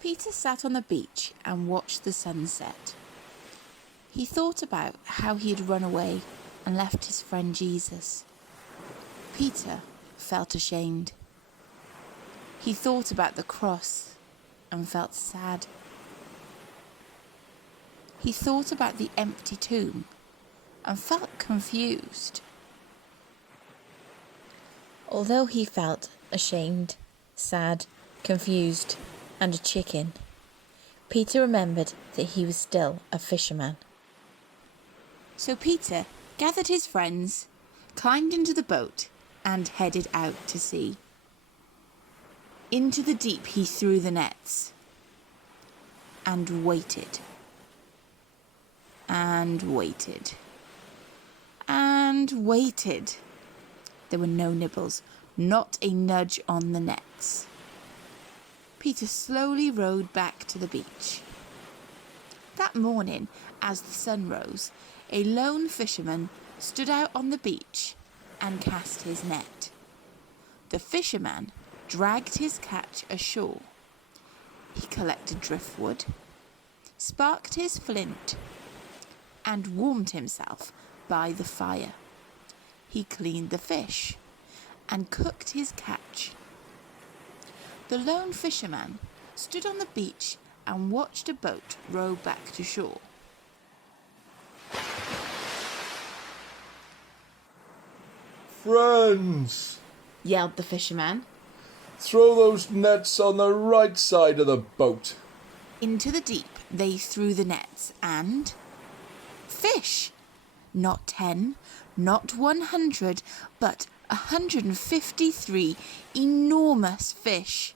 Peter sat on the beach and watched the sunset. He thought about how he had run away and left his friend Jesus. Peter felt ashamed. He thought about the cross and felt sad. He thought about the empty tomb and felt confused. Although he felt ashamed, sad, confused, and a chicken, Peter remembered that he was still a fisherman. So Peter gathered his friends, climbed into the boat, and headed out to sea. Into the deep he threw the nets, and waited, and waited, and waited. There were no nibbles, not a nudge on the nets. Peter slowly rowed back to the beach. That morning, as the sun rose, a lone fisherman stood out on the beach and cast his net. The fisherman dragged his catch ashore. He collected driftwood, sparked his flint, and warmed himself by the fire. He cleaned the fish and cooked his catch. The lone fisherman stood on the beach and watched a boat row back to shore. Friends, Yelled the fisherman. throw those nets on the right side of the boat. Into the deep they threw the nets and... fish! Not 10, not 100, but 153 enormous fish.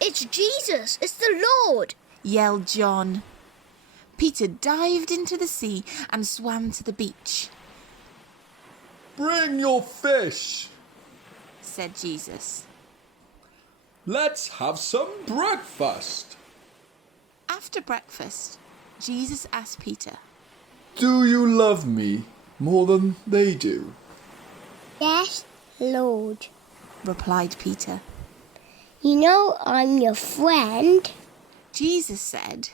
It's Jesus! It's the Lord! Yelled John. Peter dived into the sea and swam to the beach. Bring your fish. Said Jesus. Let's have some breakfast. After breakfast, Jesus asked Peter, Do you love me more than they do? Yes, Lord. replied Peter. You know I'm your friend. Jesus said,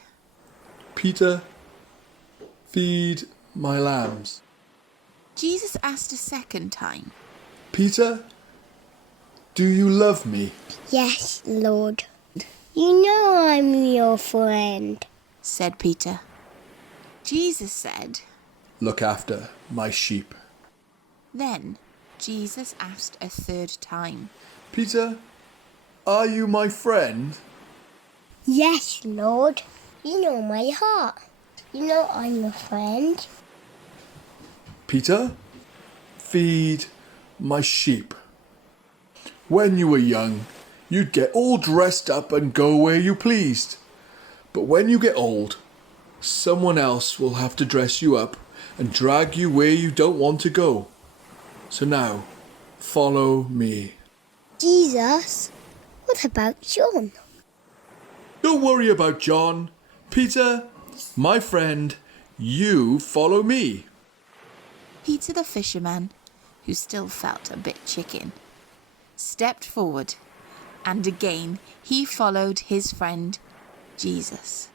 Peter, feed my lambs. Jesus asked a second time, Peter, do you love me? Yes, Lord. You know I'm your friend. said Peter. Jesus said, Look after my sheep. Then Jesus asked a third time, Peter, are you my friend? Yes, Lord. You know my heart. You know I'm your friend. Peter, feed my sheep. When you were young, you'd get all dressed up and go where you pleased. But when you get old, someone else will have to dress you up and drag you where you don't want to go. So now, follow me. Jesus, what about John? Don't worry about John. Peter, my friend, you follow me. Peter the fisherman, who still felt a bit chicken, stepped forward, and again he followed his friend Jesus.